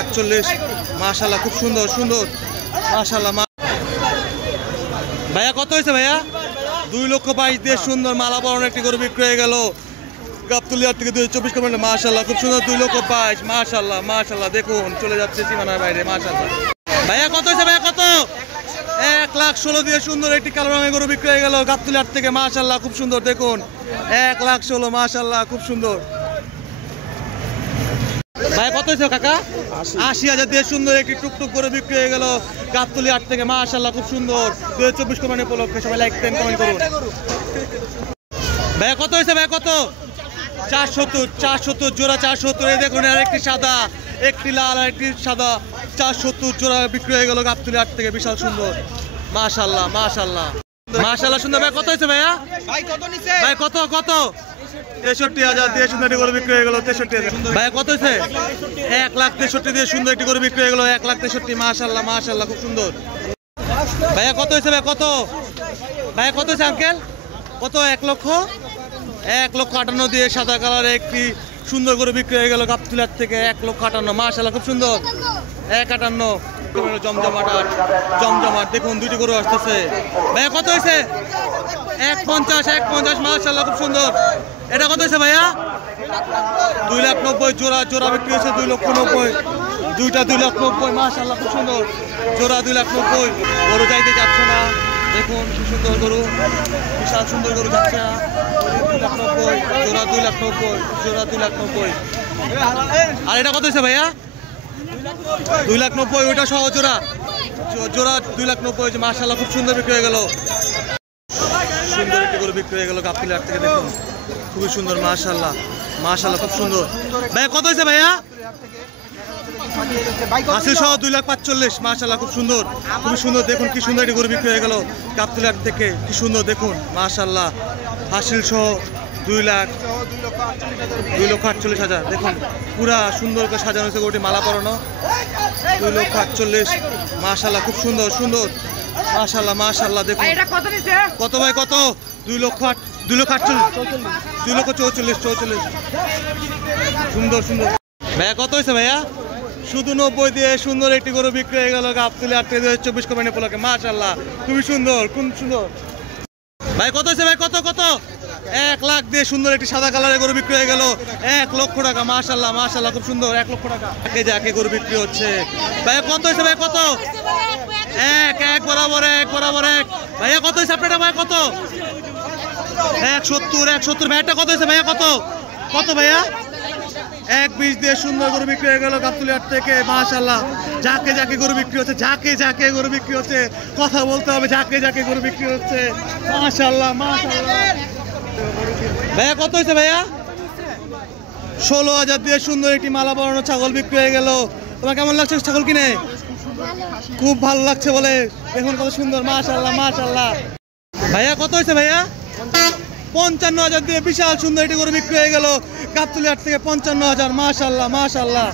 48 মাশাআল্লাহ খুব সুন্দর সুন্দর মাশাআল্লাহ। ভাইয়া কত হয়েছে ভাইয়া? 2,22,000 দিয়ে সুন্দর মালা বরণ একটি গরু বিক্রি হয়ে গেল গাবতলী হাট থেকে 2024 কমেন্ট। মাশাআল্লাহ খুব সুন্দর 2,22,000 মাশাআল্লাহ মাশাআল্লাহ। দেখুন চলে যাচ্ছে সীমানার বাইরে মাশাআল্লাহ। ভাইয়া কত হয়েছে ভাইয়া কত? 1,16,000 দিয়ে সুন্দর একটি কালো রঙের গরু বিক্রি হয়ে গেল গাবতলী হাট থেকে মাশাআল্লাহ খুব সুন্দর। দেখুন 1,16,000 মাশাআল্লাহ খুব সুন্দর। ভাই কত হয়েছে কাকা? 80,000 দিয়ে সুন্দর একটি টুকটুক করে বিক্রি হয়ে গেল গাবতলী হাট থেকে মাশাআল্লাহ খুব সুন্দর। 2024 কমেন্ট উপলক্ষে সবাই লাইক দেন কমেন্ট করুন। ভাই কত হয়েছে ভাই কত? 470 জোড়া 470। এই দেখুন আর একটি সাদা একটি লাল আর একটি সাদা 470 জোড়া বিক্রি হয়ে গেল গাবতলী হাট থেকে বিশাল সুন্দর মাশাআল্লাহ মাশাআল্lah মাশাআল্লাহ সুন্দর। ভাই কত হয়েছে ভাইয়া? ভাই কত নিছে? ভাই কত কত? 63,000 দিয়ে সুন্দর একটি গরু বিক্রি হয়ে গেল 63,000। ভাই কত হয়েছে? 1,63,000 দিয়ে সুন্দর একটি গরু বিক্রি হয়ে গেল 1,63,000 মাশাআল্লাহ মাশাআল্লাহ খুব সুন্দর। ভাইয়া কত হয়েছে ভাই কত? ভাই কত হয়েছে আঙ্কেল কত? 1,58,000 দিয়ে সাদা কালারের একটি সুন্দর গরু বিক্রি হয়ে গেল গাবতলী হাট থেকে 1,58,000 মাশাআল্লাহ খুব সুন্দর 1,58,000 জমজমাট। দেখুন দুইটি গরু আসতেছে। ভাইয়া কত হয়েছে? 1,50 মাশাআল্লাহ খুব সুন্দর। এটা কত হয়েছে ভাইয়া? 2,90,000 জোড়া জোড়া বিক্রি হয়েছে 2,90,000 দুইটা 2,90,000 মাশাআল্লাহ খুব সুন্দর জোড়া 2,90,000। গরু যাইতে যাচ্ছে না দেখুন কি সুন্দর গরু বিশাল সুন্দর গরু যাচ্ছে না 2,90,000 জোড়া 2,90,000 জোড়া 2,90,000। আর এটা কত হয়েছে ভাইয়া? 2,90,000 ওইটা সহ জোড়া জোড়া 2,90,000 মাশাআল্লাহ খুব সুন্দর বিক্রি হয়ে গেল। সুন্দর একটি গরু বিক্রি হয়ে গেল গাবতলী হাট থেকে দেখুন খুবই সুন্দর মাশাআল্লাহ মাশাআল্লাহ খুব সুন্দর। ভাইয়া কত হয়েছে ভাইয়া? 80 সহ 2,45,000 মাশাআল্লাহ খুব সুন্দর খুবই সুন্দর। দেখুন কি সুন্দর একটি গরু বিক্রি হয়ে গেল গাবতলী হাট থেকে কি সুন্দর দেখুন মাশাআল্লাহ। 80 সহ 2,48,000 দেখুন পুরা সুন্দর করে সাজানো হয়েছে গরুটি মালা পরানো 2,48,000 মাশাআল্লাহ খুব সুন্দর সুন্দর মাশাআল্লাহ মাশাআল্লাহ। দেখুন কত ভাই কত? 2,48,000 সুন্দর সুন্দর। ভাইয়া কত হয়েছে ভাইয়া? শুধু 90 দিয়ে সুন্দর একটি গরু বিক্রি হয়ে গেল গাবতলী হাট থেকে 2024 কমেন্ট উপলক্ষে মাশাআল্লাহ খুবই সুন্দর কোন সুন্দর। ভাই কত হয়েছে ভাই কত কত? 1,00,000 দিয়ে সুন্দর একটি সাদা কালারের গরু বিক্রি হয়ে গেল 1,00,000 টাকা মাশাআল্লাহ মাশাআল্লাহ খুব সুন্দর 1,00,000 টাকা। যাকে গরু বিক্রি হচ্ছে ভাই কত হয়েছে ভাই কত? এক বরাবর এক। ভাইয়া কত হয়েছে আপনারা ভাই কত? 170 ভাইয়াটা কত হয়েছে ভাইয়া কত কত ভাইয়া? 1,20 দিয়ে সুন্দর গরু বিক্রি হয়ে গেল গাবতলী হাট থেকে মাশাআল্লাহ। যাকে গরু বিক্রি হচ্ছে যাকে গরু বিক্রি হচ্ছে কথা বলতে হবে যাকে গরু বিক্রি হচ্ছে মাশাআল্লাহ মাশাআল্লাহ। ভাইয়া কত হয়েছে ভাইয়া? 16,000 দিয়ে সুন্দর একটি মালা পরানো ছাগল বিক্রি হয়ে গেল। তোমার কেমন লাগছে ছাগল কিনে? খুব ভালো লাগছে বলে দেখুন কত সুন্দর মাশাআল্লাহ মাশাআল্লাহ। ভাইয়া কত হয়েছে ভাইয়া? 55,000 দিয়ে বিশাল সুন্দর একটি গরু বিক্রি হয়ে গেল গাবতলী হাট থেকে 55,000 মাশাআল্লাহ মাশাআল্লাহ।